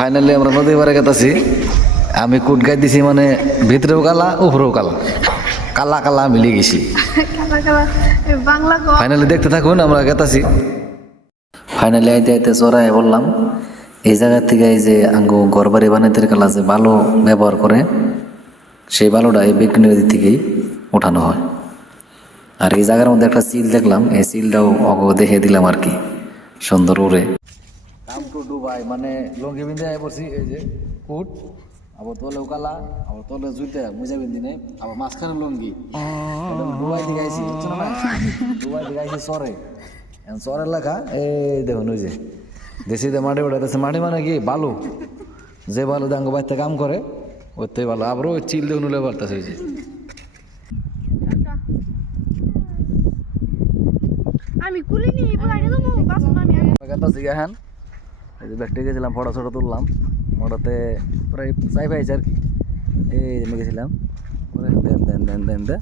Finally আমরা নদী পারে গেতাছি। আমি কুট গাই দিছি মানে ভিতরেও কালা উপরেও কালা, কালা কালা মিলে গেছি। ফাইনালি দেখতে থাকুন, আমরা গেতাছি। ফাইনালি আইতে আইতে চড়াই বললাম এই জায়গা থেকে এই যে আঙ্গু ঘর বাড়ি বানাইতে কালা যে বালু ব্যবহার করে সেই বালুটা এই বিজ্ঞানী নদী থেকেই উঠানো হয়। আর এই জায়গার মধ্যে একটা চিল দেখলাম, এই চিলটাও অগো দেখে দিলাম আর কি, সুন্দর উড়ে। কাম টু ডুবাই মানে লঙ্গি বিন্দে পড়ছি, এই যে কুট আবার তলেও কালা, আবার তলে জুইতে মুজা বিন্দি নেই, আবার মাঝখানে লঙ্গি। ডুবাই দিকে আইসি, বুঝছো না? ডুবাই দিকে আইসি চরে, চরের লেখা এই দেখুন ওই যে দেশিতে মাটি উঠাইতেছে। মাটি মানে কি বালু, যে বালু দাঙ্গ বাড়িতে কাম করে ওর থেকে ভালো। আবারও ওই চিল দেখুন উলে পারতেছে ওই যে। আমি কুলিনি হ্যাঁ এই যে ব্যাগটা গেছিলাম, ফটো ছোটো তুললাম, মোটাতে প্রায় চাই পাইছে আর কি। এই যে গেছিলাম দেন দেন দেন দেন দেন